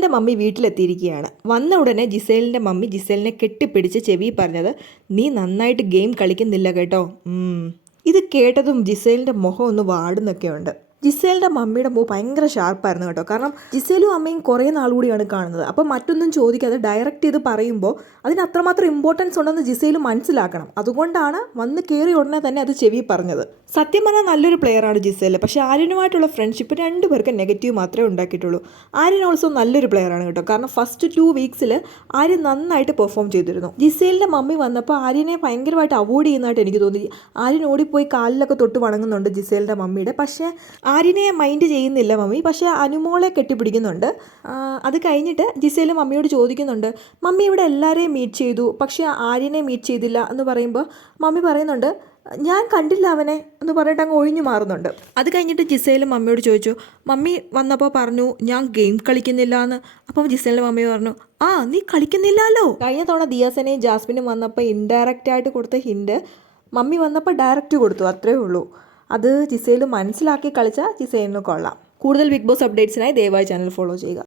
ജിസേലിൻ്റെ mummy വീട്ടിലെത്തിയിരിക്കുകയാണ്. വന്ന ഉടനെ ജിസേലിൻ്റെ mummy ജിസേലിനെ കെട്ടിപ്പിടിച്ച് ചെവി പറഞ്ഞത്, നീ നന്നായിട്ട് ഗെയിം കളിക്കുന്നില്ല കേട്ടോ. ഇത് കേട്ടതും ജിസേലിൻ്റെ മുഖം ഒന്ന് വാടുന്നൊക്കെ ഉണ്ട്. ജിസേലിൻ്റെ മമ്മിയുടെ മുഖം ഭയങ്കര ഷാർപ്പായിരുന്നു കേട്ടോ. കാരണം ജിസേലും അമ്മയും കുറേ നാളുകൂടിയാണ് കാണുന്നത്. അപ്പോൾ മറ്റൊന്നും ചോദിക്കാതെ ഡയറക്റ്റ് ചെയ്ത് പറയുമ്പോൾ അതിന് അത്രമാത്രം ഇമ്പോർട്ടൻസ് ഉണ്ടെന്ന് ജിസേൽ മനസ്സിലാക്കണം. അതുകൊണ്ടാണ് വന്ന് കയറി ഉടനെ തന്നെ അത് ചെവി പറഞ്ഞത്. സത്യം പറഞ്ഞാൽ നല്ലൊരു പ്ലെയറാണ് ജിസേൽ. പക്ഷേ ആര്യനുമായിട്ടുള്ള ഫ്രണ്ട്ഷിപ്പ് രണ്ടുപേർക്ക് നെഗറ്റീവ് മാത്രമേ ഉണ്ടാക്കിയിട്ടുള്ളൂ. ആര്യൻ ഓൾസോ നല്ലൊരു പ്ലെയറാണ് കേട്ടോ. കാരണം ഫസ്റ്റ് 2 വീക്സിൽ ആര്യൻ നന്നായിട്ട് പെർഫോം ചെയ്തിരുന്നു. ജിസേലിൻ്റെ മമ്മി വന്നപ്പോൾ ആര്യനെ ഭയങ്കരമായിട്ട് അവോയ്ഡ് ചെയ്യുന്നതായിട്ട് എനിക്ക് തോന്നി. ആര്യൻ ഓടിപ്പോയി കാലിലൊക്കെ തൊട്ട് വണങ്ങുന്നുണ്ട് ജിസേലിൻ്റെ മമ്മിയുടെ. പക്ഷേ ആര്യനെ മൈൻഡ് ചെയ്യുന്നില്ല മമ്മി. പക്ഷേ അനുമോളെ കെട്ടിപ്പിടിക്കുന്നുണ്ട്. അത് കഴിഞ്ഞിട്ട് ജിസേൽ മമ്മിയോട് ചോദിക്കുന്നുണ്ട്, മമ്മി ഇവിടെ എല്ലാവരെയും മീറ്റ് ചെയ്തു, പക്ഷേ ആര്യനെ മീറ്റ് ചെയ്തില്ല എന്ന് പറയുമ്പോൾ മമ്മി പറയുന്നുണ്ട്, ഞാൻ കണ്ടില്ല അവനെ എന്ന് പറഞ്ഞിട്ട് അങ്ങ് ഒഴിഞ്ഞു മാറുന്നുണ്ട്. അത് കഴിഞ്ഞിട്ട് ജിസേൽ മമ്മിയോട് ചോദിച്ചു, മമ്മി വന്നപ്പോൾ പറഞ്ഞു ഞാൻ ഗെയിം കളിക്കുന്നില്ല എന്ന്. അപ്പം ജിസേലിൻ്റെ മമ്മി പറഞ്ഞു, നീ കളിക്കുന്നില്ലല്ലോ. കഴിഞ്ഞ തവണ ദിയാസനെയും ജാസ്മിനും വന്നപ്പോൾ ഇൻഡയറക്റ്റ് ആയിട്ട് കൊടുത്ത ഹിൻഡ് മമ്മി വന്നപ്പോൾ ഡയറക്റ്റ് കൊടുത്തു, അത്രേ ഉള്ളൂ. അത് ജിസേൽ മനസ്സിലാക്കി കളിച്ചാൽ ജിസേലിന് കൊള്ളാം. കൂടുതൽ ബിഗ് ബോസ് അപ്ഡേറ്റ്സിനായി ദയവായി ചാനൽ ഫോളോ ചെയ്യുക.